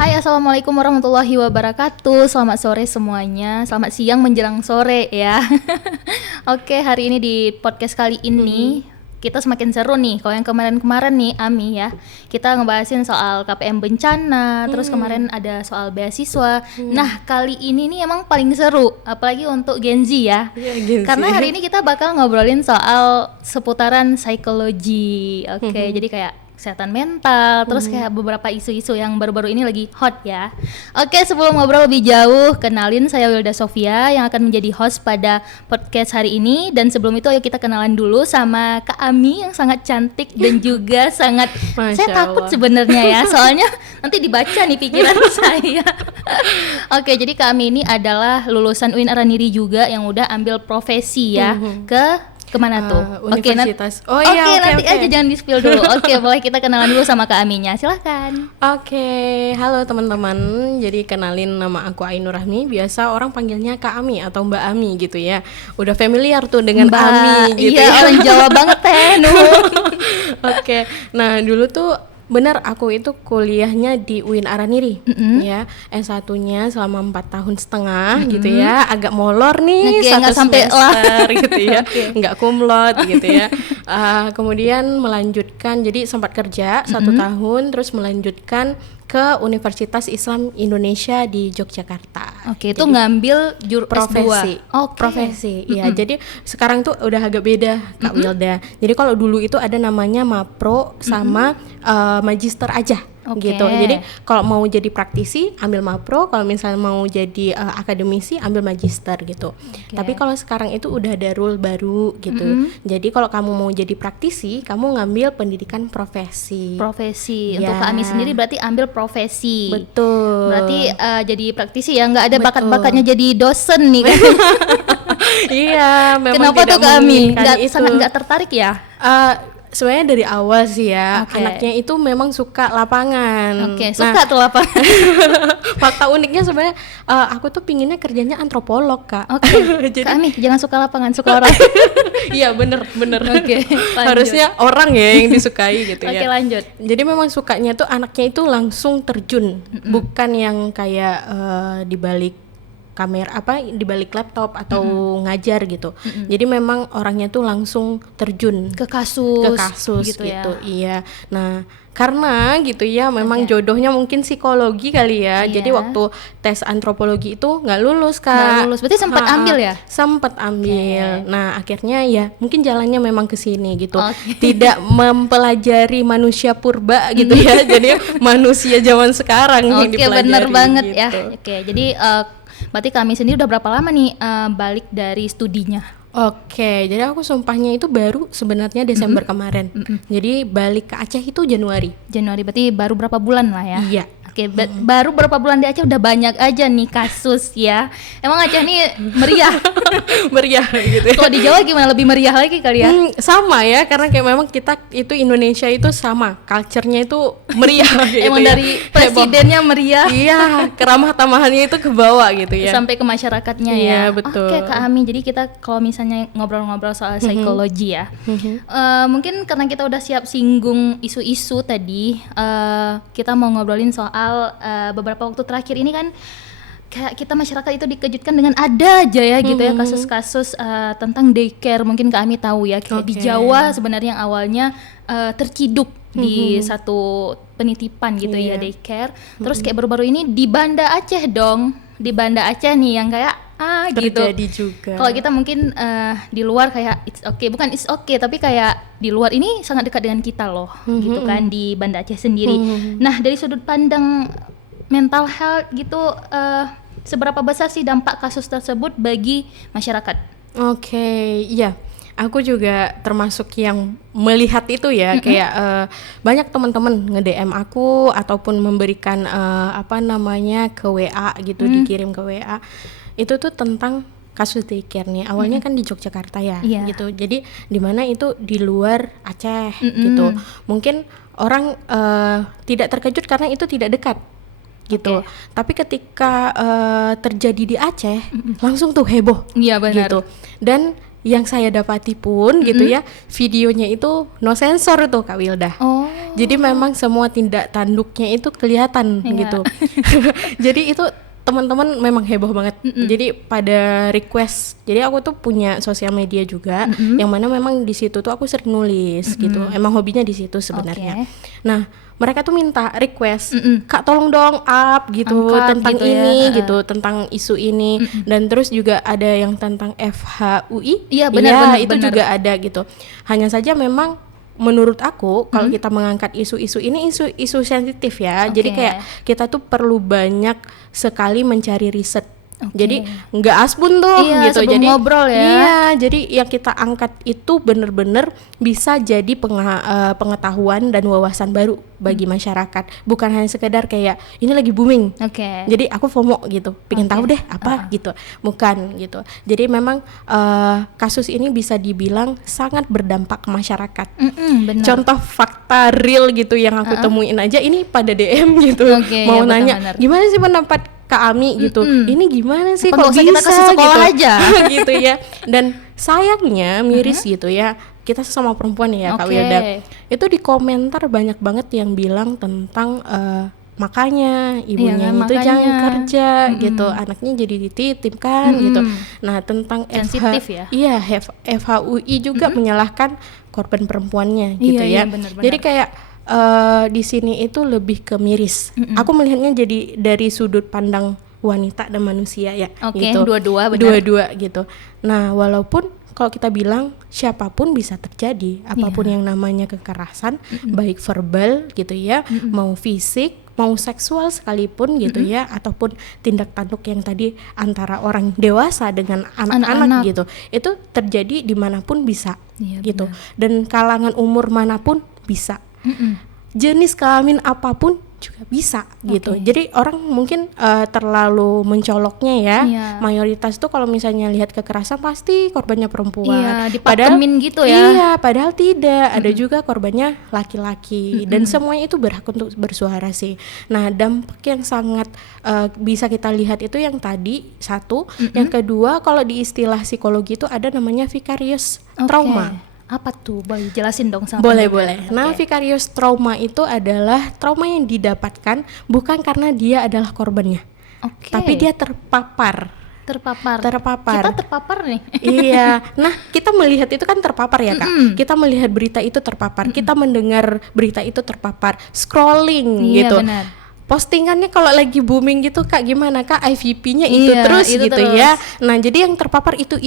Hai, assalamualaikum warahmatullahi wabarakatuh. Selamat sore semuanya. Selamat siang menjelang sore ya. Oke, hari ini di podcast kali ini kita semakin seru nih. Kalau yang kemarin-kemarin nih, Ami ya, kita ngebahasin soal KPM bencana. Terus kemarin ada soal beasiswa. Nah, kali ini nih emang paling seru, apalagi untuk Gen Z ya. Gen Z. Karena hari ini kita bakal ngobrolin soal seputaran psikologi. Oke, jadi kayak kesehatan mental, terus kayak beberapa isu-isu yang baru-baru ini lagi hot ya. Oke, sebelum ngobrol lebih jauh, kenalin saya Wilda Sofia yang akan menjadi host pada podcast hari ini. Dan sebelum itu ayo kita kenalan dulu sama Kak Ami yang sangat cantik dan juga sangat saya takut sebenarnya ya, soalnya nanti dibaca nih pikiran saya. Oke, jadi Kak Ami ini adalah lulusan UIN Araniri juga yang udah ambil profesi ya kemana tuh? Universitas. Oke, nanti aja jangan di-spill dulu. Oke, boleh kita kenalan dulu sama Kak Aminya. Silahkan. Oke, halo teman-teman. Jadi kenalin, nama aku Ainur Rahmi. Biasa orang panggilnya Kak Ami atau Mbak Ami gitu ya. Udah familiar tuh dengan Mbak, Ami gitu iya, ya. orang Jawa banget teh. Oke, nah dulu tuh benar aku itu kuliahnya di UIN Araniri ya, S1-nya selama 4 tahun setengah gitu ya, agak molor nih, nggak sampai semester gitu ya, nggak kumlot gitu ya. Kemudian melanjutkan, jadi sempat kerja 1 tahun, terus melanjutkan ke Universitas Islam Indonesia di Yogyakarta. Oke, itu ngambil profesi. S2. Profesi, ya. Jadi sekarang tuh udah agak beda, Kak Wilda. Jadi kalau dulu itu ada namanya Mapro sama Magister aja. Gitu. Jadi kalau mau jadi praktisi ambil Mapro, kalau misalnya mau jadi akademisi ambil Magister gitu. Tapi kalau sekarang itu udah ada rule baru gitu. Jadi kalau kamu mau jadi praktisi, kamu ngambil pendidikan profesi. Untuk kami sendiri berarti ambil profesi. Betul. Berarti jadi praktisi ya, nggak ada bakat-bakatnya jadi dosen nih kan. Iya, memang kenapa tidak tuh kami sangat nggak tertarik ya? Sebenarnya dari awal sih ya, anaknya itu memang suka lapangan. Suka tuh lapangan. Fakta uniknya sebenarnya aku tuh pinginnya kerjanya antropolog, Kak. Jadi kami jangan suka lapangan, suka orang. Iya, bener. Harusnya orang ya yang disukai gitu ya. Lanjut. Jadi memang sukanya tuh anaknya itu langsung terjun, bukan yang kayak di balik kamera di balik laptop atau ngajar gitu. Jadi memang orangnya tuh langsung terjun ke kasus gitu. Iya. Nah, karena gitu ya memang jodohnya mungkin psikologi kali ya. Jadi waktu tes antropologi itu nggak lulus, Kak. Nggak lulus. Berarti sempat ambil ya? Sempat ambil. Nah, akhirnya ya mungkin jalannya memang ke sini gitu. Tidak mempelajari manusia purba gitu ya. Jadi manusia zaman sekarang yang dipelajari. Bener banget gitu. ya. Jadi berarti kami sendiri udah berapa lama nih balik dari studinya? Jadi aku sumpahnya itu baru sebenarnya Desember kemarin. Jadi balik ke Aceh itu Januari. Berarti baru berapa bulan lah ya? Iya. Baru berapa bulan di Aceh udah banyak aja nih kasus ya. Emang Aceh nih meriah? Meriah gitu ya. Kalau di Jawa gimana, lebih meriah lagi kali ya? Sama ya, karena kayak memang kita itu Indonesia itu sama, culture-nya itu meriah gitu. Emang ya. dari presidennya meriah. Iya, keramah tamahannya itu ke bawah gitu ya. Sampai ke masyarakatnya ya. Iya, betul. Oke, Kak Ami, jadi kita kalau misalnya ngobrol-ngobrol soal psikologi ya. Mungkin karena kita udah siap singgung isu-isu tadi, kita mau ngobrolin soal beberapa waktu terakhir ini kan kayak kita masyarakat itu dikejutkan dengan ada aja ya gitu ya kasus-kasus tentang daycare. Mungkin Kak Ami tahu ya, kayak di Jawa sebenarnya yang awalnya terciduk di satu penitipan gitu ya, daycare. Terus kayak baru-baru ini di Banda Aceh dong, di Banda Aceh nih yang kayak terjadi gitu. juga. Kalau kita mungkin di luar kayak bukan it's okay, tapi kayak di luar ini sangat dekat dengan kita loh, gitu kan, di Banda Aceh sendiri. Nah, dari sudut pandang mental health gitu, seberapa besar sih dampak kasus tersebut bagi masyarakat? Iya. Aku juga termasuk yang melihat itu ya, kayak banyak teman-teman nge-DM aku ataupun memberikan ke WA gitu, dikirim ke WA. Itu tuh tentang kasus daycare nih. Awalnya kan di Yogyakarta ya, gitu. Jadi di mana itu di luar Aceh gitu. Mungkin orang tidak terkejut karena itu tidak dekat gitu. Tapi ketika terjadi di Aceh, langsung tuh heboh. Iya, benar. Gitu. Dan yang saya dapati pun gitu ya, videonya itu no sensor tuh Kak Wilda. Oh. Jadi memang semua tindak tanduknya itu kelihatan gitu. Jadi itu teman-teman memang heboh banget. Jadi pada request. Jadi aku tuh punya sosial media juga yang mana memang di situ tuh aku sering nulis gitu. Emang hobinya di situ sebenarnya. Nah, mereka tuh minta request, Kak tolong dong up gitu Angkat tentang gitu ini ya. gitu, tentang isu ini. Dan terus juga ada yang tentang FHUI. Iya, benar, itu benar. juga ada gitu. Hanya saja memang menurut aku kalau kita mengangkat isu-isu ini isu sensitif ya. Jadi kayak kita tuh perlu banyak sekali mencari riset. Jadi nggak asbun tuh gitu. sebelum Jadi ngobrol ya. Iya, jadi yang kita angkat itu bener-bener bisa jadi pengetahuan dan wawasan baru bagi masyarakat. Bukan hanya sekedar kayak ini lagi booming. Oke. Jadi aku FOMO gitu, pengen tahu deh apa gitu. Bukan gitu. Jadi memang kasus ini bisa dibilang sangat berdampak ke masyarakat. Benar. Contoh fakta real gitu yang aku temuin aja ini pada DM gitu. Oke, Mau ya, nanya benar-benar. gimana sih pendapat Kak Ami gitu. Ini gimana sih Apa kok nggak usah bisa kita kasih sekolah gitu. aja? gitu ya. Dan sayangnya miris gitu ya. Kita sesama perempuan ya Kak Oke. Wilda. Itu di komentar banyak banget yang bilang tentang makanya ibunya Iya kan, itu makanya. jangan kerja gitu, anaknya jadi dititipkan gitu. Nah, tentang Sensitif ya? Iya, FHUI juga menyalahkan korban perempuannya gitu Iya, ya. benar-benar. Jadi kayak di sini itu lebih ke miris. Aku melihatnya jadi dari sudut pandang wanita dan manusia ya. Oke, gitu. dua-dua benar. Dua-dua gitu. Nah, walaupun kalau kita bilang siapapun bisa terjadi apapun yang namanya kekerasan, baik verbal gitu ya, mau fisik, mau seksual sekalipun gitu ya, ataupun tindak tanduk yang tadi antara orang dewasa dengan anak-anak gitu, itu terjadi dimanapun bisa gitu, dan kalangan umur manapun bisa, jenis kelamin apapun juga bisa gitu. Jadi orang mungkin terlalu mencoloknya ya. Mayoritas tuh kalau misalnya lihat kekerasan pasti korbannya perempuan. Dipakemin gitu ya. Iya, padahal tidak. Ada juga korbannya laki-laki dan semuanya itu berhak untuk bersuara sih. Nah, dampak yang sangat bisa kita lihat itu yang tadi satu, yang kedua kalau di istilah psikologi itu ada namanya vicarious trauma. Apa tuh? Boleh jelasin dong sama Boleh. pendengar. Nah, vicarious trauma itu adalah trauma yang didapatkan bukan karena dia adalah korbannya, tapi dia terpapar. Kita terpapar nih. Iya. Nah, kita melihat itu kan terpapar ya, Kak. Kita melihat berita itu terpapar. Kita mendengar berita itu terpapar. Scrolling gitu. Benar. Postingannya kalau lagi booming gitu Kak, gimana Kak, IVP-nya itu terus itu gitu terus. ya. Nah, jadi yang terpapar itu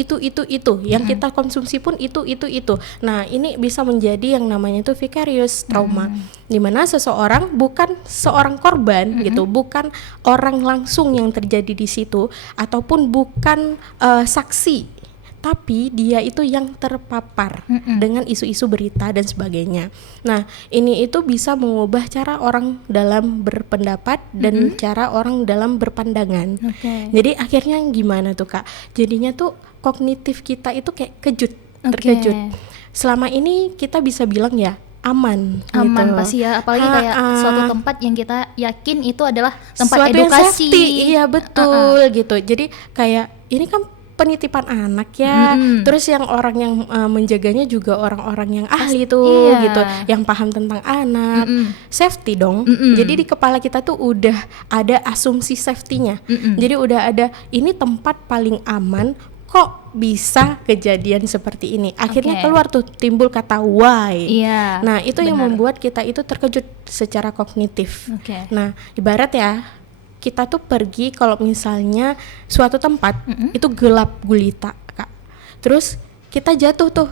yang kita konsumsi pun itu. Nah, ini bisa menjadi yang namanya itu vicarious trauma, di mana seseorang bukan seorang korban gitu, bukan orang langsung yang terjadi di situ ataupun bukan saksi, tapi dia itu yang terpapar dengan isu-isu berita dan sebagainya. Nah, ini itu bisa mengubah cara orang dalam berpendapat dan cara orang dalam berpandangan. Jadi akhirnya gimana tuh Kak? Jadinya tuh kognitif kita itu kayak terkejut. Selama ini kita bisa bilang ya aman gitu. Pasti ya, apalagi kayak suatu tempat yang kita yakin itu adalah tempat suatu edukasi. yang safety, iya betul gitu. Jadi kayak ini kan penitipan anak ya, terus yang orang yang menjaganya juga orang-orang yang ahli tuh gitu, yang paham tentang anak, safety dong. Jadi di kepala kita tuh udah ada asumsi safety-nya. Jadi udah ada ini tempat paling aman, kok bisa kejadian seperti ini. Akhirnya keluar tuh timbul kata why. Nah, itu yang membuat kita itu terkejut secara kognitif. Nah, ibarat ya, kita tuh pergi kalau misalnya suatu tempat itu gelap gulita Kak, terus kita jatuh tuh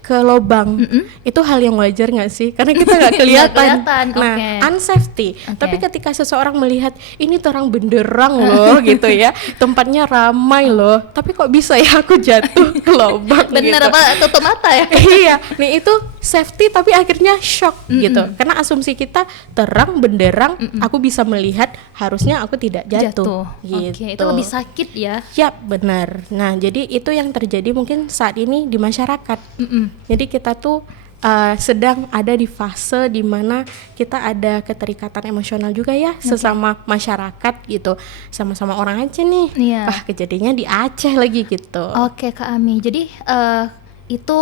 ke lubang, itu hal yang wajar nggak sih? Karena kita nggak kelihatan. Nah, unsafety. Tapi ketika seseorang melihat ini terang benderang loh gitu ya, tempatnya ramai loh, tapi kok bisa ya aku jatuh ke lubang? Bener gitu. apa tutup mata ya? Iya, nih itu safety tapi akhirnya shock gitu, karena asumsi kita terang benderang, aku bisa melihat, harusnya aku tidak jatuh. Gitu. Itu lebih sakit ya? Yap, benar. Nah, jadi itu yang terjadi mungkin saat ini di masyarakat. Jadi kita tuh sedang ada di fase dimana kita ada keterikatan emosional juga ya sesama masyarakat gitu, sama-sama orang Aceh nih. Iya. Wah, kejadiannya di Aceh lagi gitu. Oke Kak Ami, jadi itu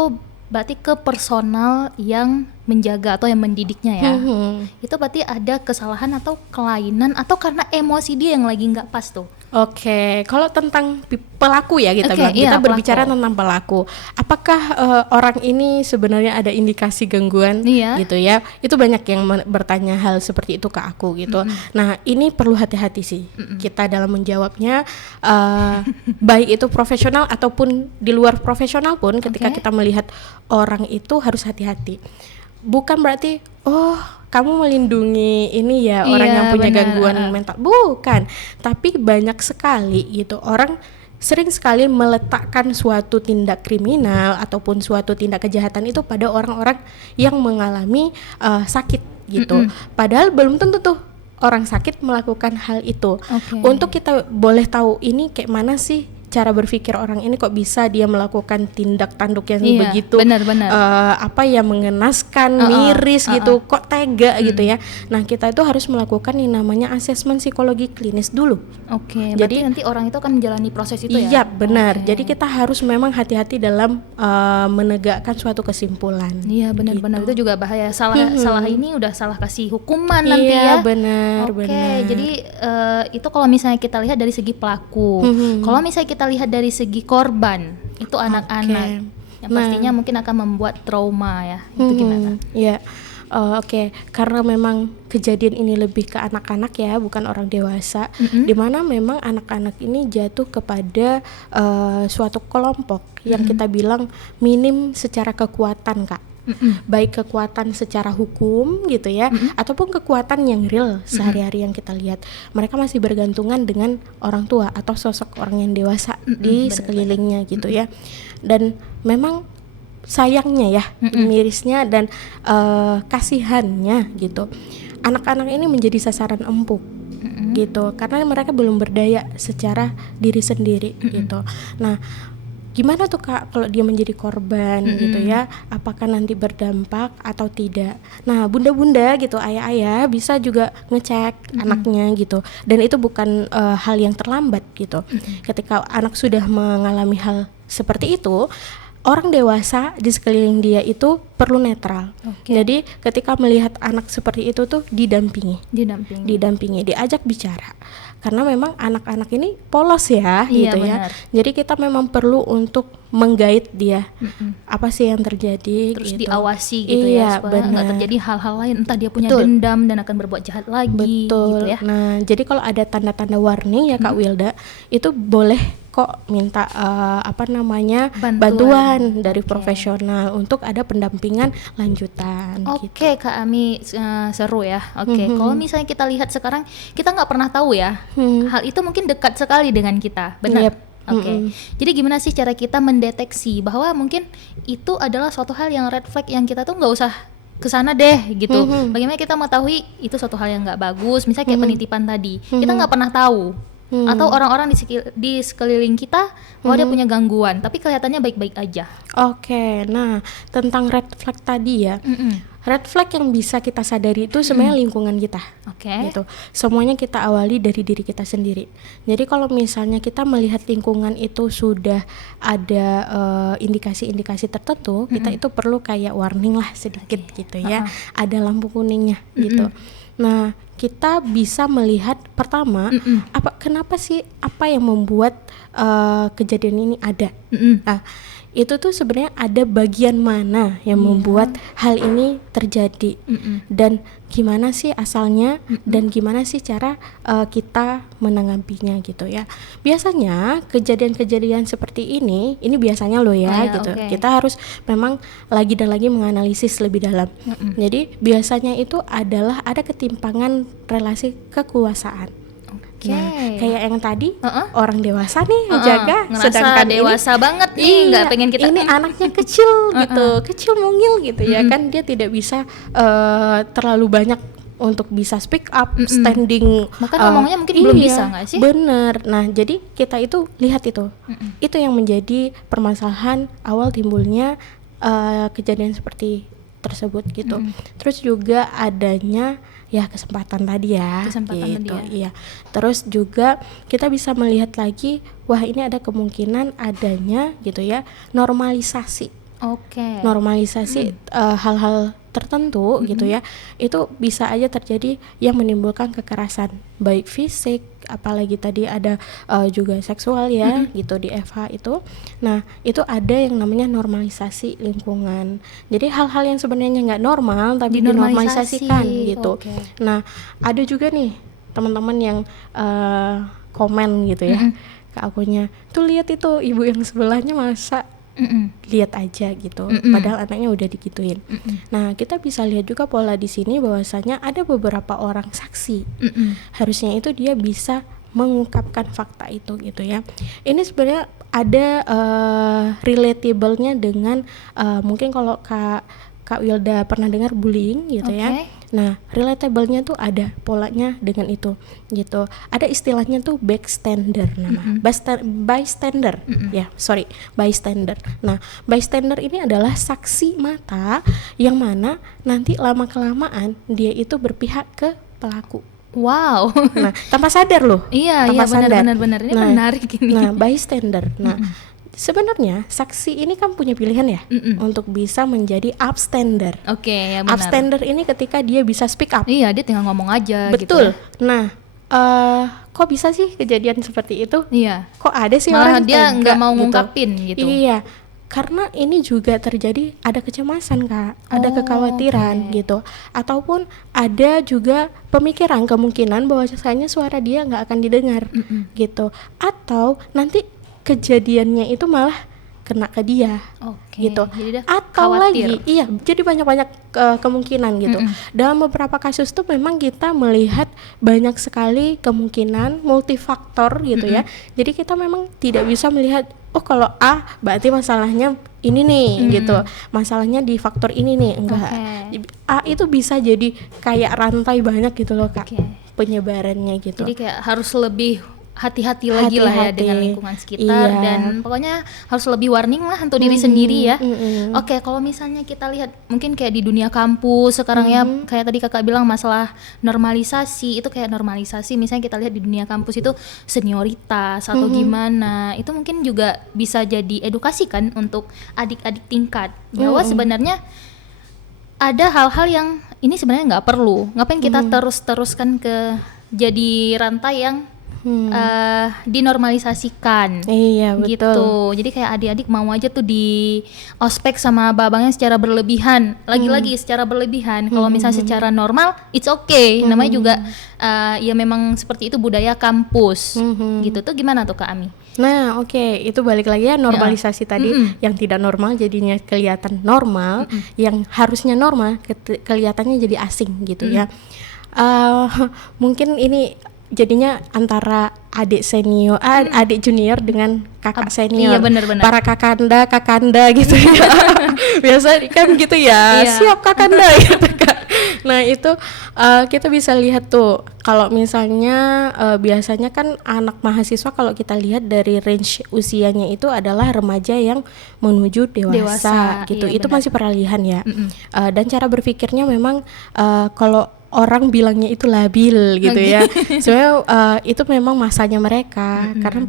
berarti ke personal yang menjaga atau yang mendidiknya ya. Itu berarti ada kesalahan atau kelainan atau karena emosi dia yang lagi nggak pas tuh. Oke, kalau tentang pelaku ya kita Oke, bilang, iya, kita berbicara pelaku. tentang pelaku. Apakah orang ini sebenarnya ada indikasi gangguan Iya. gitu ya? Itu banyak yang bertanya hal seperti itu ke aku gitu. Nah, ini perlu hati-hati sih kita dalam menjawabnya, baik itu profesional ataupun di luar profesional pun, ketika kita melihat orang itu harus hati-hati. Bukan berarti kamu melindungi ini ya orang Iya, yang punya benar. gangguan mental, bukan. Tapi banyak sekali gitu orang sering sekali meletakkan suatu tindak kriminal ataupun suatu tindak kejahatan itu pada orang-orang yang mengalami sakit gitu. Padahal belum tentu tuh orang sakit melakukan hal itu. Untuk kita boleh tahu ini kayak mana sih cara berpikir orang ini, kok bisa dia melakukan tindak tanduk yang begitu benar-benar. apa ya, mengenaskan, miris gitu, kok tega gitu ya. Nah, kita itu harus melakukan yang namanya asesmen psikologi klinis dulu. Oke, Jadi berarti nanti orang itu akan menjalani proses itu ya? iya, benar. Jadi kita harus memang hati-hati dalam menegakkan suatu kesimpulan. Iya, benar-benar itu juga bahaya. Salah ini udah salah kasih hukuman nanti Iya, ya. benar, Oke, benar. jadi itu kalau misalnya kita lihat dari segi pelaku. Kalau misalnya kita lihat dari segi korban, itu anak-anak. Yang pastinya mungkin akan membuat trauma ya. Itu gimana? Iya. Oke, karena memang kejadian ini lebih ke anak-anak ya, bukan orang dewasa, dimana memang anak-anak ini jatuh kepada suatu kelompok yang kita bilang minim secara kekuatan, Kak. Baik kekuatan secara hukum gitu ya, ataupun kekuatan yang real sehari-hari yang kita lihat. Mereka masih bergantungan dengan orang tua atau sosok orang yang dewasa di sekelilingnya gitu ya. Dan memang sayangnya ya, mirisnya dan kasihannya gitu, anak-anak ini menjadi sasaran empuk gitu, karena mereka belum berdaya secara diri sendiri gitu. Nah, gimana tuh Kak kalau dia menjadi korban gitu ya, apakah nanti berdampak atau tidak? Nah, bunda-bunda gitu, ayah-ayah bisa juga ngecek anaknya gitu, dan itu bukan hal yang terlambat gitu. Ketika anak sudah mengalami hal seperti itu, orang dewasa di sekeliling dia itu perlu netral. Jadi ketika melihat anak seperti itu tuh didampingi, diajak bicara. Karena memang anak-anak ini polos ya, Iya, gitu benar. ya. Jadi kita memang perlu untuk menggait dia. Apa sih yang terjadi? Terus gitu. diawasi gitu Iya, ya, supaya nggak benar. terjadi hal-hal lain, entah dia punya Betul. dendam dan akan berbuat jahat lagi gitu Betul. ya. Nah, jadi kalau ada tanda-tanda warning ya Kak Wilda, itu boleh kok minta bantuan dari profesional untuk ada pendampingan lanjutan. Oke, Kak Ami, seru ya. Oke, kalau misalnya kita lihat sekarang, kita nggak pernah tahu ya, hal itu mungkin dekat sekali dengan kita, benar? Yep. Oke, jadi gimana sih cara kita mendeteksi bahwa mungkin itu adalah suatu hal yang red flag yang kita tuh nggak usah kesana deh gitu. Bagaimana kita mengetahui itu suatu hal yang nggak bagus, misalnya kayak penitipan tadi, kita nggak pernah tahu. Atau orang-orang di sekeliling kita, dia punya gangguan, tapi kelihatannya baik-baik aja. Oke, nah tentang red flag tadi ya, red flag yang bisa kita sadari itu sebenarnya lingkungan kita. Oke. Gitu. Semuanya kita awali dari diri kita sendiri. Jadi kalau misalnya kita melihat lingkungan itu sudah ada indikasi-indikasi tertentu, kita itu perlu kayak warning lah sedikit gitu ya. Ada lampu kuningnya gitu. Nah, kita bisa melihat pertama kenapa sih, apa yang membuat kejadian ini ada. Nah, itu tuh sebenarnya ada bagian mana yang membuat hal ini terjadi, dan gimana sih asalnya, dan gimana sih cara kita menanggapinya gitu ya. Biasanya kejadian-kejadian seperti ini biasanya loh ya, gitu. Kita harus memang lagi dan lagi menganalisis lebih dalam. Jadi biasanya itu adalah ada ketimpangan relasi kekuasaan. Nah, kayak yang tadi orang dewasa nih jaga, sedangkan dewasa banget nih, nggak pengen kita ini anaknya kecil gitu, kecil mungil gitu ya kan, dia tidak bisa terlalu banyak untuk bisa speak up, standing, bahkan ngomongnya mungkin belum bisa nggak sih? Bener. Nah, jadi kita itu lihat itu yang menjadi permasalahan awal timbulnya kejadian seperti tersebut gitu. Terus juga adanya ya kesempatan tadi ya, Kesempatan gitu. tadi Iya. Terus juga kita bisa melihat lagi, wah ini ada kemungkinan adanya gitu ya normalisasi. Oke. Normalisasi hal-hal tertentu gitu ya, itu bisa aja terjadi yang menimbulkan kekerasan baik fisik, apalagi tadi ada juga seksual ya gitu di FH itu. Nah itu ada yang namanya normalisasi lingkungan, jadi hal-hal yang sebenarnya nggak normal tapi dinormalisasikan gitu. Oke. Nah ada juga nih teman-teman yang komen gitu ya ke akunnya, tuh lihat itu ibu yang sebelahnya masa lihat aja gitu, padahal anaknya udah digituin. Nah kita bisa lihat juga pola di sini bahwasanya ada beberapa orang saksi, harusnya itu dia bisa mengungkapkan fakta itu gitu ya. Ini sebenarnya ada relatable-nya dengan mungkin kalau Kak Wilda pernah dengar bullying gitu ya. Nah, relatable-nya tuh ada polanya dengan itu gitu. Ada istilahnya tuh bystander nama. Bystander. Bystander. Nah, bystander ini adalah saksi mata yang mana nanti lama-kelamaan dia itu berpihak ke pelaku. Wow. Nah, tanpa sadar loh. Iya, tanpa sadar. benar. Ini menarik ini. Nah, bystander. Nah, sebenarnya saksi ini kan punya pilihan ya untuk bisa menjadi upstander. Oke, ya benar. Upstander ini ketika dia bisa speak up. Iya, dia tinggal ngomong aja Betul. gitu. Nah, kok bisa sih kejadian seperti itu? Iya. Kok ada sih Malah orang dia tega nggak mau gitu? ngungkapin gitu. Iya. Karena ini juga terjadi, ada kecemasan Kak, ada kekhawatiran gitu, ataupun ada juga pemikiran kemungkinan bahwasanya suara dia nggak akan didengar gitu, atau nanti kejadiannya itu malah kena ke dia gitu, Jadi dia atau khawatir. lagi jadi banyak kemungkinan gitu. Dalam beberapa kasus tuh memang kita melihat banyak sekali kemungkinan multifaktor gitu ya, jadi kita memang tidak bisa melihat oh kalau A berarti masalahnya ini nih gitu, masalahnya di faktor ini nih, enggak. A itu bisa jadi kayak rantai banyak gitu loh Kak, penyebarannya gitu. Jadi kayak harus lebih hati-hati lagi lah ya dengan lingkungan sekitar, dan pokoknya harus lebih warning lah untuk diri sendiri ya. Oke, kalau misalnya kita lihat mungkin kayak di dunia kampus sekarang ya, kayak tadi kakak bilang masalah normalisasi, itu kayak normalisasi misalnya kita lihat di dunia kampus itu senioritas atau gimana, itu mungkin juga bisa jadi edukasi kan untuk adik-adik tingkat bahwa sebenarnya ada hal-hal yang ini sebenarnya nggak perlu, ngapain kita terus-teruskan ke jadi rantai yang dinormalisasikan. Iya betul. Gitu. Jadi kayak adik-adik mau aja tuh di ospek sama abang-abangnya secara berlebihan. Lagi-lagi secara berlebihan. Kalau misalnya secara normal, it's okay. Namanya juga ya memang seperti itu budaya kampus. Gitu tuh gimana tuh Kak Ami? Nah oke, itu balik lagi ya normalisasi tadi yang tidak normal jadinya kelihatan normal, yang harusnya normal kelihatannya jadi asing gitu ya. Mungkin ini jadinya antara adik senior, adik junior dengan kakak senior. Iya benar-benar. Para kakanda gitu ya. Biasa kan gitu ya. Siap kakanda gitu kan. Nah itu kita bisa lihat tuh kalau misalnya biasanya kan anak mahasiswa kalau kita lihat dari range usianya itu adalah remaja yang menuju dewasa gitu. Iya, itu benar. masih peralihan ya. Dan cara berpikirnya memang kalau orang bilangnya itu labil gitu ya. Sebenarnya itu memang masanya mereka karena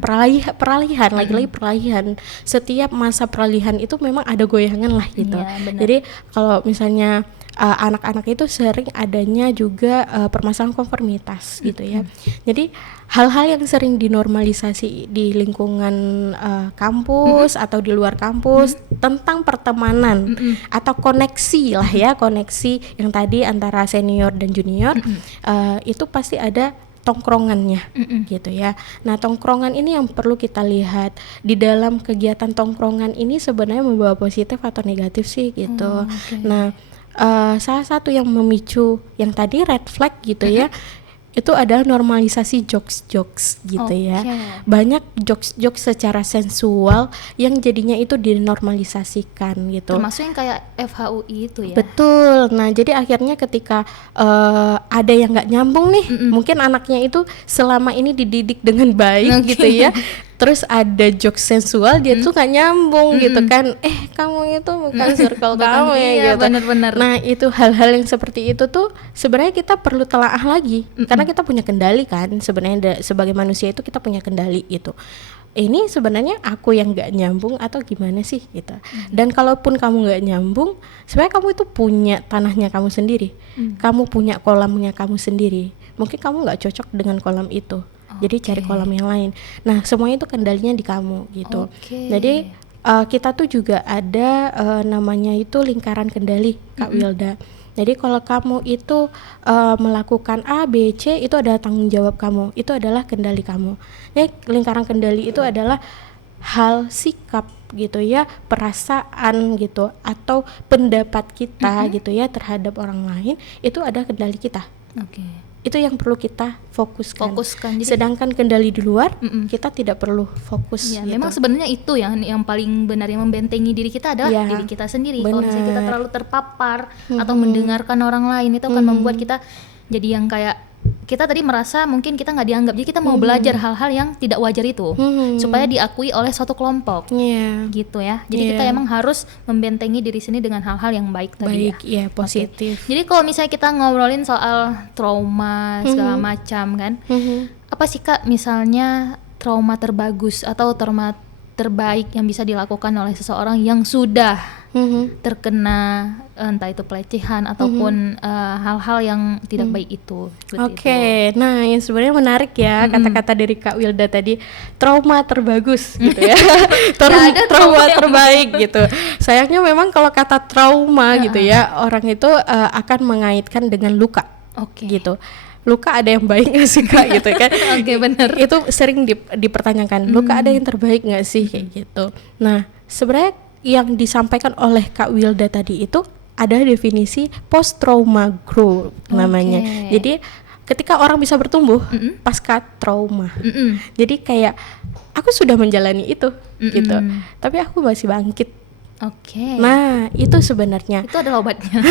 peralihan lagi-lagi peralihan. Setiap masa peralihan itu memang ada goyangan lah gitu. Iya, jadi kalau misalnya anak-anak itu sering adanya juga permasalahan konformitas gitu ya. Jadi hal-hal yang sering dinormalisasi di lingkungan kampus atau di luar kampus tentang pertemanan atau koneksi lah ya, koneksi yang tadi antara senior dan junior, itu pasti ada tongkrongannya gitu ya. Nah tongkrongan ini yang perlu kita lihat di dalam kegiatan tongkrongan ini sebenarnya membawa positif atau negatif sih gitu. Nah salah satu yang memicu yang tadi red flag gitu ya, itu adalah normalisasi jokes gitu ya. Banyak jokes secara sensual yang jadinya itu dinormalisasikan gitu. Termasuk yang kayak FHUI itu ya. Betul. Nah jadi akhirnya ketika ada yang nggak nyambung nih, mungkin anaknya itu selama ini dididik dengan baik gitu ya, terus ada joke sensual, dia tuh gak nyambung gitu kan, kamu itu bukan circle kamu ya iya, gitu. bener-bener. Nah itu hal-hal yang seperti itu tuh sebenarnya kita perlu telaah lagi, karena kita punya kendali kan sebenarnya sebagai manusia itu kita punya kendali gitu. Ini sebenarnya aku yang gak nyambung atau gimana sih gitu. Dan kalaupun kamu gak nyambung, sebenarnya kamu itu punya tanahnya kamu sendiri, kamu punya kolamnya kamu sendiri. Mungkin kamu gak cocok dengan kolam itu, jadi cari kolam yang lain. Nah semuanya itu kendalinya di kamu gitu. Jadi kita tuh juga ada namanya itu lingkaran kendali, Kak Wilda. Jadi kalau kamu itu melakukan A, B, C, itu adalah tanggung jawab kamu, itu adalah kendali kamu. Jadi lingkaran kendali itu adalah hal, sikap gitu ya, perasaan gitu, atau pendapat kita gitu ya terhadap orang lain, itu ada kendali kita. Itu yang perlu kita fokuskan. Jadi, sedangkan kendali di luar kita tidak perlu fokus. Ya, gitu. Memang sebenarnya itu yang paling benar, yang membentengi diri kita adalah diri kita sendiri. Kalau misalnya kita terlalu terpapar atau mendengarkan orang lain, itu akan membuat kita jadi yang kayak kita tadi merasa mungkin kita nggak dianggap, jadi kita mau belajar hal-hal yang tidak wajar itu supaya diakui oleh suatu kelompok, gitu ya. Jadi kita emang harus membentengi diri sendiri dengan hal-hal yang baik tadi ya, positif. Jadi kalau misalnya kita ngobrolin soal trauma segala macam kan, apa sih Kak misalnya trauma terbagus atau trauma terbaik yang bisa dilakukan oleh seseorang yang sudah terkena entah itu pelecehan ataupun hal-hal yang tidak baik itu. Oke, nah yang sebenarnya menarik ya kata-kata dari Kak Wilda tadi, trauma terbagus gitu ya. Trauma terbaik gitu. Sayangnya memang kalau kata trauma gitu ya, orang itu akan mengaitkan dengan luka. Gitu. Luka ada yang baik gak sih Kak gitu kan? Benar. Itu sering dipertanyakan, luka ada yang terbaik gak sih kayak gitu. Nah sebenarnya yang disampaikan oleh Kak Wilda tadi itu ada definisi post trauma growth namanya. Jadi ketika orang bisa bertumbuh pasca trauma. Jadi kayak aku sudah menjalani itu gitu, tapi aku masih bangkit. Nah itu sebenarnya itu adalah obatnya.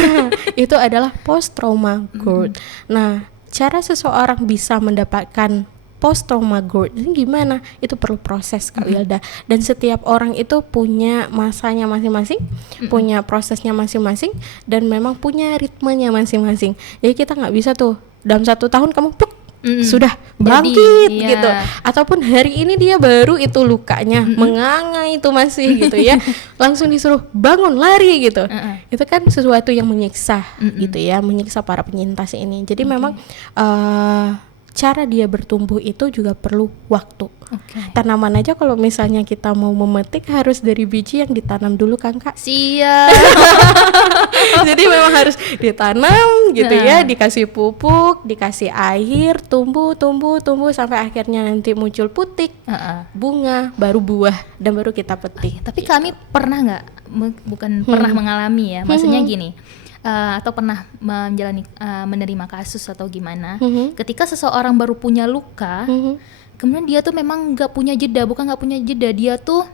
Itu adalah post trauma growth. Nah cara seseorang bisa mendapatkan post trauma growth ini gimana? Itu perlu proses Kak Wilda. Dan setiap orang itu punya masanya masing-masing, punya prosesnya masing-masing, dan memang punya ritmenya masing-masing. Jadi kita nggak bisa tuh dalam 1 tahun kamu sudah bangkit gitu. Ataupun hari ini dia baru itu lukanya menganga itu masih gitu ya, langsung disuruh bangun lari gitu. Itu kan sesuatu yang menyiksa gitu ya, menyiksa para penyintas ini. Jadi memang cara dia bertumbuh itu juga perlu waktu. Tanaman aja kalau misalnya kita mau memetik harus dari biji yang ditanam dulu kan Kak. Siap. Jadi memang harus ditanam gitu ya, dikasih pupuk, dikasih air, tumbuh sampai akhirnya nanti muncul putik, bunga, baru buah, dan baru kita petik. Tapi gitu. Kami pernah nggak, bukan pernah mengalami ya, maksudnya gini. Atau pernah menerima kasus atau gimana, ketika seseorang baru punya luka, kemudian dia tuh memang nggak punya jeda, dia tuh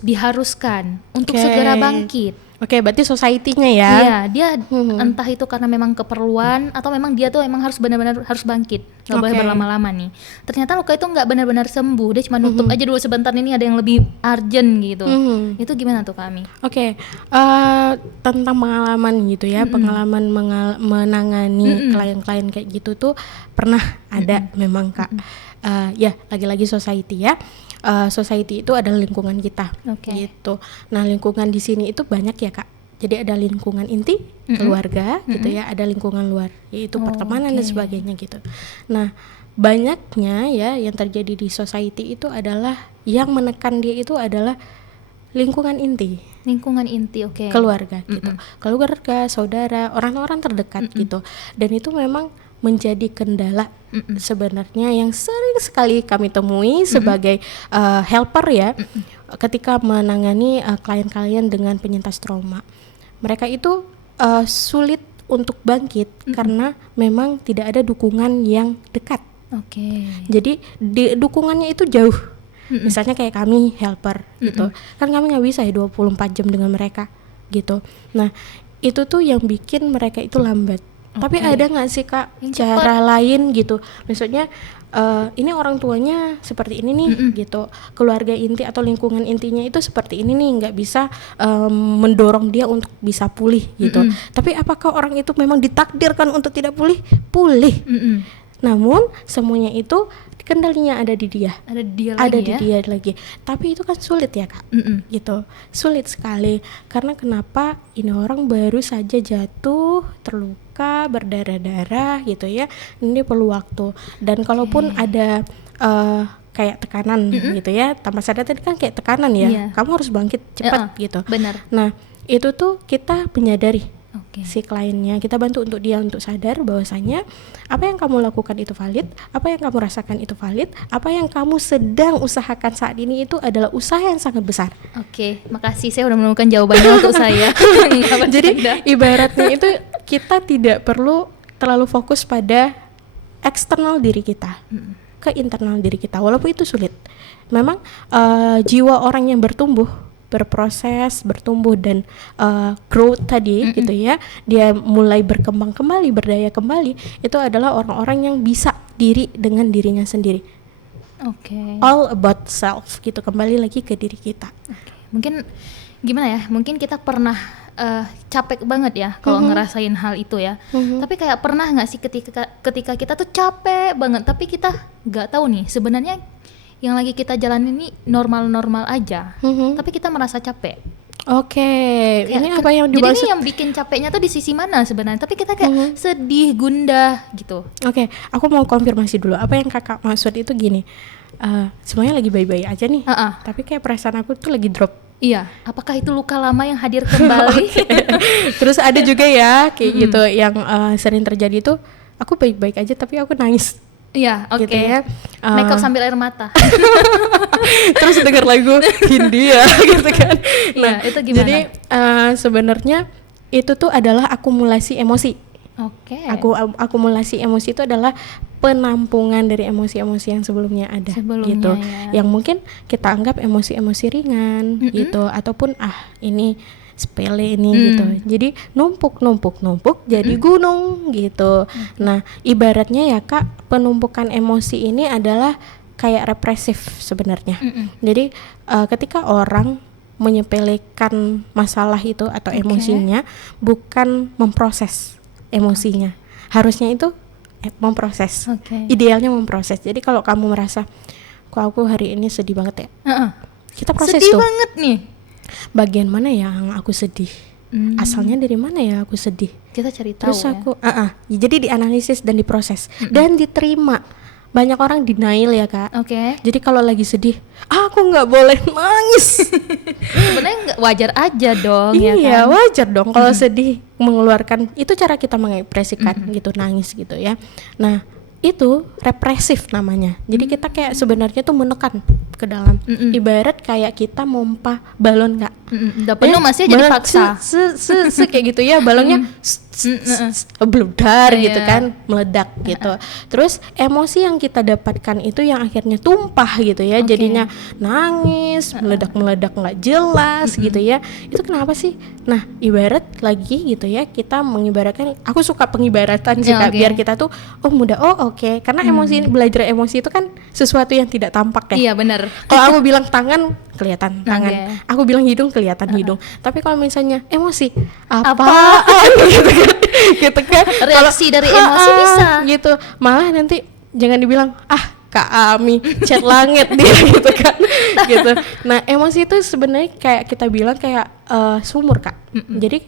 diharuskan untuk segera bangkit. Berarti society-nya ya. Iya, dia entah itu karena memang keperluan atau memang dia tuh memang harus benar-benar harus bangkit, nggak boleh berlama-lama nih. Ternyata luka itu nggak benar-benar sembuh, dia cuma nutup aja dulu sebentar, ini ada yang lebih urgent gitu. Itu gimana tuh Kami? Tentang pengalaman gitu ya, pengalaman menangani klien-klien kayak gitu tuh pernah ada memang Kak. Ya lagi-lagi society ya. Society itu adalah lingkungan kita, gitu. Nah lingkungan di sini itu banyak ya Kak. Jadi ada lingkungan inti, keluarga, gitu ya. Ada lingkungan luar, yaitu pertemanan dan sebagainya gitu. Nah banyaknya ya yang terjadi di society itu adalah yang menekan dia itu adalah lingkungan inti, keluarga, gitu. Keluarga, saudara, orang-orang terdekat gitu. Dan itu memang menjadi kendala sebenarnya yang sering sekali kami temui sebagai helper ya, ketika menangani klien-klien dengan penyintas trauma. Mereka itu sulit untuk bangkit karena memang tidak ada dukungan yang dekat. Jadi dukungannya itu jauh. Misalnya kayak kami helper gitu, kan kami nggak bisa ya 24 jam dengan mereka gitu. Nah itu tuh yang bikin mereka itu lambat Tapi ada nggak sih Kak Yang cara lain gitu? Maksudnya ini orang tuanya seperti ini nih gitu, keluarga inti atau lingkungan intinya itu seperti ini nih, nggak bisa mendorong dia untuk bisa pulih gitu. Tapi apakah orang itu memang ditakdirkan untuk tidak pulih? Pulih. Namun semuanya itu kendalinya ada di dia. Ada dia Ada lagi di ya. dia lagi. Tapi itu kan sulit ya Kak. Gitu. Sulit sekali. Karena kenapa ini orang baru saja jatuh, terluka, berdarah-darah gitu ya. Ini perlu waktu. Dan kalaupun ada kayak tekanan gitu ya. Tanpa sadar tadi kan kayak tekanan ya. Iya. Kamu harus bangkit cepat gitu. Benar. Nah, itu tuh kita menyadari Oke. si kliennya, kita bantu untuk dia untuk sadar bahwasanya apa yang kamu lakukan itu valid, apa yang kamu rasakan itu valid, apa yang kamu sedang usahakan saat ini itu adalah usaha yang sangat besar. Oke, makasih saya udah menemukan jawabannya untuk saya. Nggak Jadi bercanda. ibaratnya itu kita tidak perlu terlalu fokus pada eksternal diri kita, ke internal diri kita, walaupun itu sulit. Memang jiwa orang yang berproses, bertumbuh dan growth tadi gitu ya, dia mulai berkembang kembali, berdaya kembali, itu adalah orang-orang yang bisa diri dengan dirinya sendiri. Oke. All about self gitu, kembali lagi ke diri kita. Oke. Mungkin gimana ya? Mungkin kita pernah capek banget ya kalau ngerasain hal itu ya. Tapi kayak pernah nggak sih ketika kita tuh capek banget, tapi kita nggak tahu nih sebenarnya yang lagi kita jalanin ini normal-normal aja, tapi kita merasa capek. Oke, Kayak ini apa yang jadi dimaksud? ini yang bikin capeknya tuh di sisi mana sebenarnya? Tapi kita kayak sedih, gundah gitu. Oke, aku mau konfirmasi dulu. Apa yang kakak maksud itu gini, semuanya lagi baik-baik aja nih, tapi kayak perasaan aku tuh lagi drop. Iya, apakah itu luka lama yang hadir kembali? Terus ada juga ya kayak gitu yang sering terjadi tuh, aku baik-baik aja tapi aku nangis. Iya, oke. Gitu ya. Make up sambil air mata. Terus denger lagu Hindia gitu kan. Iya, itu gimana? Jadi sebenarnya itu tuh adalah akumulasi emosi. Oke. Akumulasi emosi itu adalah penampungan dari emosi-emosi yang sebelumnya ada gitu. ya. Yang mungkin kita anggap emosi-emosi ringan gitu, ataupun ini sepele ini gitu. Jadi numpuk jadi gunung gitu. Nah, ibaratnya ya Kak, penumpukan emosi ini adalah kayak represif sebenarnya. Jadi ketika orang menyepelekan masalah itu atau emosinya, bukan memproses emosinya. Harusnya itu memproses. Idealnya memproses. Jadi kalau kamu merasa kok aku hari ini sedih banget ya, kita proses sedih tuh. banget nih. Bagian mana yang aku sedih? Asalnya dari mana ya aku sedih? Kita cari tahu. Terus aku jadi dianalisis dan diproses dan diterima. Banyak orang denial ya Kak. Jadi kalau lagi sedih, aku nggak boleh nangis. Sebenarnya wajar aja dong. Iya, ya kan? wajar dong kalau sedih, mengeluarkan itu cara kita mengekspresikan gitu, nangis gitu ya. Nah, itu represif namanya. Jadi kita kayak sebenarnya tuh menekan ke dalam. Ibarat kayak kita mompa balon Kak. Udah penuh masih jadi paksa. Kayak gitu ya, balonnya bludar gitu kan, meledak gitu. Terus emosi yang kita dapatkan itu yang akhirnya tumpah gitu ya, jadinya nangis, meledak-meledak nggak jelas gitu ya. Itu kenapa sih? Nah, ibarat lagi gitu ya, kita mengibaratkan, aku suka pengibaratan sih Kak, biar kita tuh oke, karena belajar emosi itu kan sesuatu yang tidak tampak ya. Iya benar. Kalau aku bilang tangan, kelihatan tangan. Aku bilang hidung, kelihatan hidung. Tapi kalau misalnya emosi, apa? gitu kan. Reaksi dari emosi bisa. Gitu. Malah nanti jangan dibilang Kak Ami cat langit dia gitu kan. Gitu. Nah, emosi itu sebenarnya kayak kita bilang kayak sumur Kak. Jadi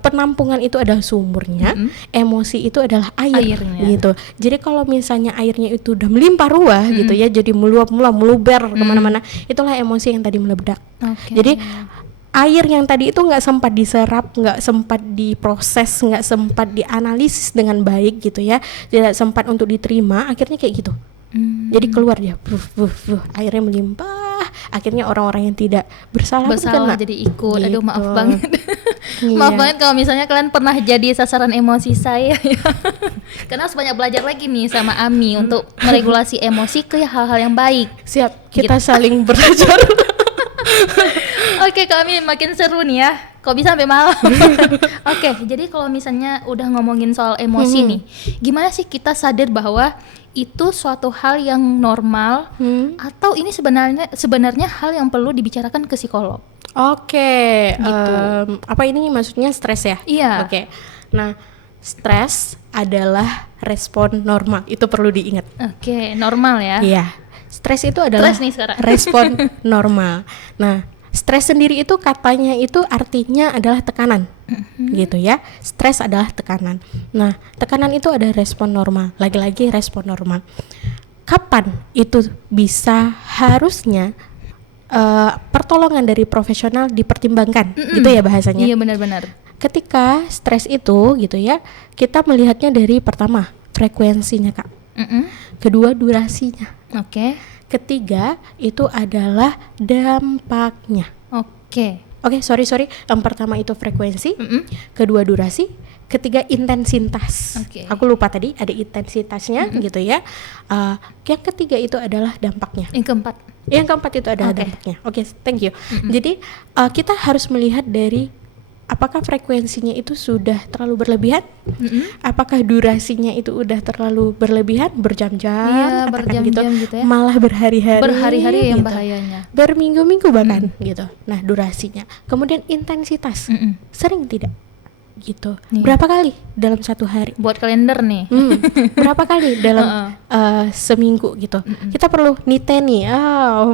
penampungan itu adalah sumurnya, emosi itu adalah airnya gitu. Jadi kalau misalnya airnya itu udah melimpah ruah gitu ya, jadi meluber kemana-mana, itulah emosi yang tadi meledak. Jadi air yang tadi itu nggak sempat diserap, nggak sempat diproses, nggak sempat dianalisis dengan baik gitu ya, tidak sempat untuk diterima, akhirnya kayak gitu. Jadi keluar dia, airnya melimpah, akhirnya orang-orang yang tidak bersalah kena. Jadi ikut. Aduh, Gitu. maaf banget. Maaf banget kalau misalnya kalian pernah jadi sasaran emosi saya ya. Karena harus banyak belajar lagi nih sama Ami untuk meregulasi emosi ke hal-hal yang baik. Siap, kita saling belajar. Oke, kami makin seru nih ya. Kok bisa sampai malam? Oke, jadi kalau misalnya udah ngomongin soal emosi nih, gimana sih kita sadar bahwa itu suatu hal yang normal atau ini sebenarnya hal yang perlu dibicarakan ke psikolog? Oke, Gitu. apa ini maksudnya stres ya? Iya. Oke, nah stres adalah respon normal, itu perlu diingat. Oke, normal ya. Iya, stres itu adalah Stres nih sekarang. respon normal. Nah, stres sendiri itu katanya itu artinya adalah tekanan, gitu ya. Stres adalah tekanan. Nah, tekanan itu ada respon normal. Lagi-lagi respon normal. Kapan itu bisa harusnya pertolongan dari profesional dipertimbangkan, gitu ya bahasanya. Iya, benar-benar. Ketika stres itu, gitu ya, kita melihatnya dari pertama frekuensinya kak, kedua durasinya. Oke. Ketiga itu adalah dampaknya. Oke. Oke, sorry. Yang pertama itu frekuensi, kedua durasi, ketiga intensitas. Oke. Aku lupa tadi ada intensitasnya, gitu ya. Yang ketiga itu adalah dampaknya. Yang keempat itu adalah Oke. dampaknya. Oke, thank you. Jadi kita harus melihat dari apakah frekuensinya itu sudah terlalu berlebihan? Apakah durasinya itu udah terlalu berlebihan, berjam-jam, Iya, katakan berjam-jam gitu ya. malah berhari-hari. Berhari-hari yang gitu. bahayanya. Berminggu-minggu bahkan gitu. Nah, durasinya. Kemudian intensitas. Sering tidak? Gitu. Iya. Berapa kali dalam satu hari? Buat kalender nih. Berapa kali dalam seminggu gitu? Kita perlu niteni.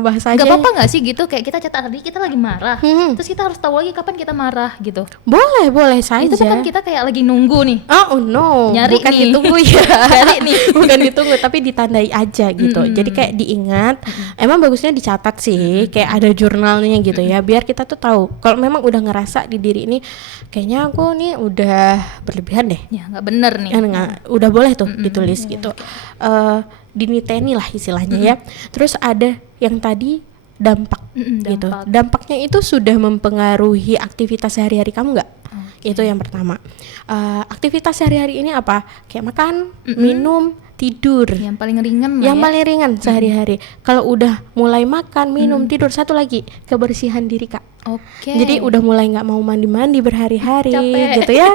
Bahasa aja. Gak apa-apa gak sih gitu, kayak kita catat tadi kita lagi marah, terus kita harus tahu lagi kapan kita marah gitu. Boleh saja. Itu bukan kita kayak lagi nunggu nih. Oh no, Nyari bukan nih. ditunggu ya. Nyari nih. Bukan ditunggu, tapi ditandai aja gitu. Jadi kayak diingat. Emang bagusnya dicatat sih, kayak ada jurnalnya gitu ya, biar kita tuh tahu. Kalau memang udah ngerasa di diri ini, kayaknya aku nih udah berlebihan deh. Ya nggak bener nih. Udah boleh tuh ditulis gitu. Diniteni lah istilahnya ya. Terus ada yang tadi dampak gitu. Dampak. Dampaknya itu sudah mempengaruhi aktivitas sehari-hari kamu nggak? Itu yang pertama. Aktivitas sehari-hari ini apa? Kayak makan, minum, tidur. Yang paling ringan lah Yang ya. paling ringan sehari-hari. Kalau udah mulai makan, minum, tidur, satu lagi kebersihan diri kak. Oke. Jadi udah mulai nggak mau mandi-mandi berhari-hari Capek. gitu ya,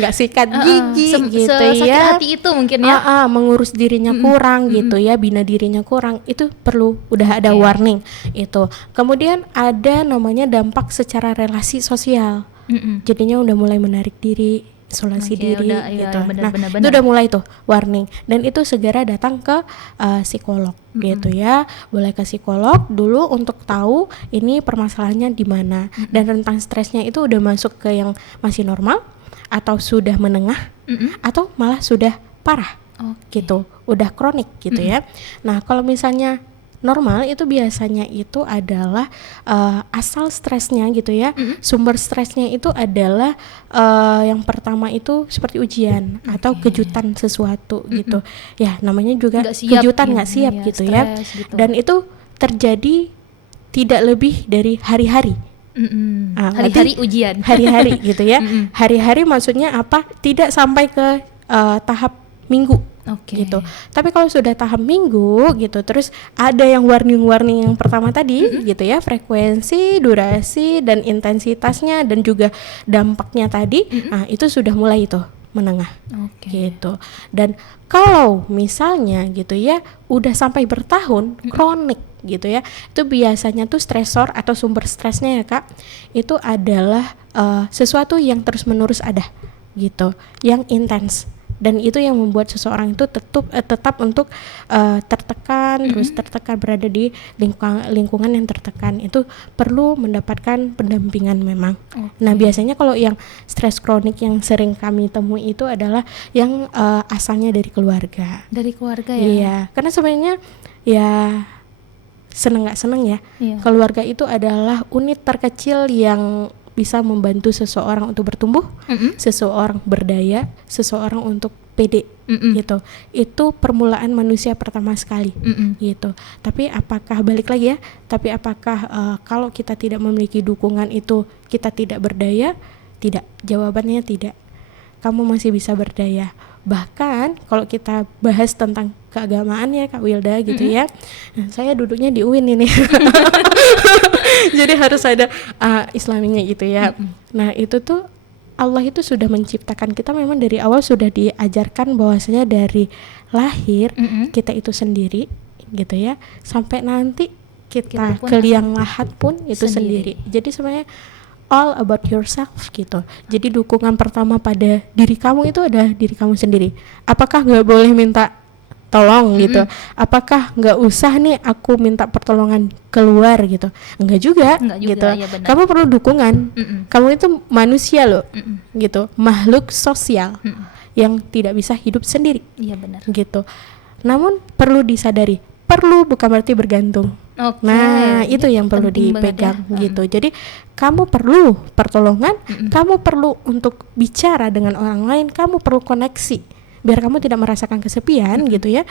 nggak sikat gigi gitu sakit ya. hati itu mungkin ya. Mengurus dirinya kurang gitu ya, bina dirinya kurang, itu perlu udah ada warning itu. Kemudian ada namanya dampak secara relasi sosial. Jadinya udah mulai menarik diri, isolasi Oke, diri udah, iya, gitu. benar, Nah, benar, itu benar. udah mulai tuh warning, dan itu segera datang ke psikolog gitu ya. Boleh ke psikolog dulu untuk tahu ini permasalahannya di mana, dan rentang stresnya itu udah masuk ke yang masih normal atau sudah menengah atau malah sudah parah. Gitu, udah kronik gitu ya. Nah, kalau misalnya normal itu biasanya itu adalah asal stresnya gitu ya, sumber stresnya itu adalah yang pertama itu seperti ujian atau kejutan sesuatu gitu ya, namanya juga Nggak siap, kejutan ya, nggak siap ya, gitu ya, stres gitu. dan itu terjadi tidak lebih dari hari-hari. Hari-hari ujian. Hari-hari gitu ya. Hari-hari maksudnya apa? Tidak sampai ke tahap minggu. Oke. Gitu. Tapi kalau sudah tahap minggu gitu, terus ada yang warning yang pertama tadi gitu ya, frekuensi, durasi, dan intensitasnya, dan juga dampaknya tadi, nah itu sudah mulai itu menengah. Gitu. Dan kalau misalnya gitu ya, udah sampai bertahun, kronik gitu ya, itu biasanya tuh stresor atau sumber stresnya ya kak, itu adalah sesuatu yang terus menerus ada gitu, yang intens. Dan itu yang membuat seseorang itu tetap untuk tertekan, terus tertekan, berada di lingkungan yang tertekan. Itu perlu mendapatkan pendampingan memang. Nah biasanya kalau yang stres kronik yang sering kami temui itu adalah yang asalnya dari keluarga. Dari keluarga ya. Iya, karena sebenarnya ya seneng nggak seneng ya, keluarga itu adalah unit terkecil yang bisa membantu seseorang untuk bertumbuh, seseorang berdaya, seseorang untuk pede gitu. Itu permulaan manusia pertama sekali gitu. Tapi apakah balik lagi ya? Tapi apakah kalau kita tidak memiliki dukungan itu kita tidak berdaya? Tidak. Jawabannya tidak. Kamu masih bisa berdaya. Bahkan kalau kita bahas tentang keagamaan ya Kak Wilda gitu ya. Nah, saya duduknya di UIN ini. Jadi harus ada islaminya gitu ya. Nah itu tuh Allah itu sudah menciptakan kita memang dari awal sudah diajarkan bahwasanya dari lahir kita itu sendiri gitu ya, sampai nanti kita ke liang lahat pun itu sendiri. Jadi sebenarnya all about yourself gitu. Jadi dukungan pertama pada diri kamu itu ada diri kamu sendiri. Apakah nggak boleh minta tolong gitu? Apakah nggak usah nih aku minta pertolongan keluar gitu? Enggak juga gitu. Ya kamu perlu dukungan. Kamu itu manusia loh, gitu, makhluk sosial yang tidak bisa hidup sendiri. Iya benar. Gitu. Namun perlu disadari, perlu bukan berarti bergantung. Nah itu yang perlu dipegang ya. Gitu. Jadi kamu perlu pertolongan, kamu perlu untuk bicara dengan orang lain, kamu perlu koneksi biar kamu tidak merasakan kesepian gitu ya.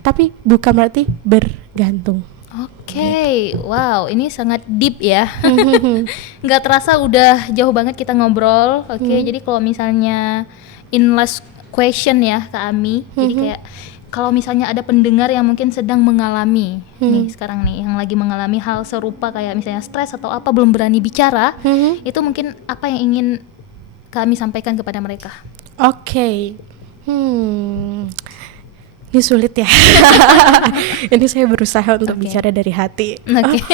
Tapi bukan berarti bergantung. Oke, wow, ini sangat deep ya. Nggak terasa udah jauh banget kita ngobrol. Oke, jadi kalau misalnya in last question ya Kak Ami, jadi kayak kalau misalnya ada pendengar yang mungkin sedang mengalami nih sekarang nih, yang lagi mengalami hal serupa kayak misalnya stres atau apa, belum berani bicara, itu mungkin apa yang ingin kami sampaikan kepada mereka? Oke. Ini sulit ya. Ini saya berusaha untuk bicara dari hati.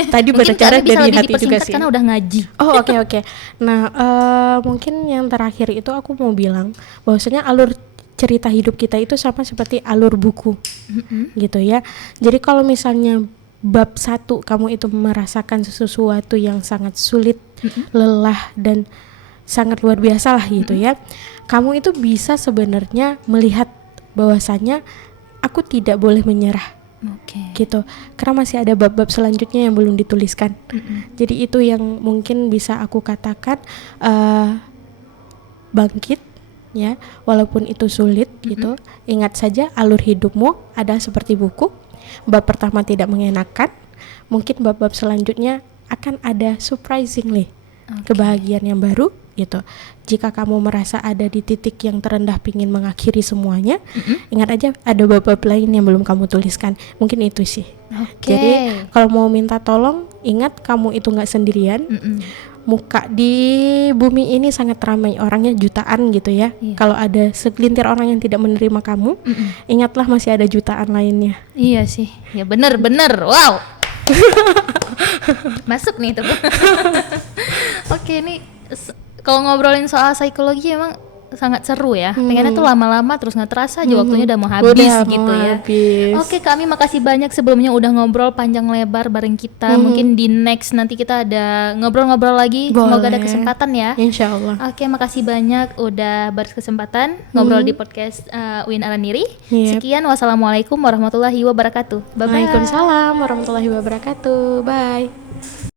Tadi berbicara dari hati juga sih. Karena udah ngaji. Oh oke. Nah mungkin yang terakhir itu aku mau bilang bahwasanya alur cerita hidup kita itu sama seperti alur buku, gitu ya. Jadi kalau misalnya bab 1 kamu itu merasakan sesuatu yang sangat sulit, lelah dan sangat luar biasa lah gitu ya. Kamu itu bisa sebenarnya melihat bahwasanya aku tidak boleh menyerah, gitu. Karena masih ada bab-bab selanjutnya yang belum dituliskan. Jadi itu yang mungkin bisa aku katakan, bangkit. Ya, walaupun itu sulit gitu, ingat saja alur hidupmu ada seperti buku. Bab pertama tidak mengenakan, mungkin bab-bab selanjutnya akan ada surprisingly kebahagiaan yang baru gitu. Jika kamu merasa ada di titik yang terendah pingin mengakhiri semuanya, ingat aja ada bab-bab lain yang belum kamu tuliskan. Mungkin itu sih. Jadi kalau mau minta tolong, ingat kamu itu nggak sendirian. Muka di bumi ini sangat ramai, orangnya jutaan gitu ya. Kalau ada segelintir orang yang tidak menerima kamu, ingatlah masih ada jutaan lainnya. Iya sih, ya benar. Wow. Masuk nih itu. Oke, nih kalau ngobrolin soal psikologi emang sangat seru ya. Pengennya tuh lama-lama terus nggak terasa aja waktunya udah mau habis gitu ya. Oke, kami makasih banyak sebelumnya udah ngobrol panjang lebar bareng kita. Mungkin di next nanti kita ada ngobrol-ngobrol lagi. Semoga ada kesempatan ya. Insyaallah. Oke, makasih banyak udah berkesempatan ngobrol di podcast Win Alaniri. Sekian, wassalamualaikum warahmatullahi wabarakatuh. Bye bye. Waalaikumsalam warahmatullahi wabarakatuh. Bye.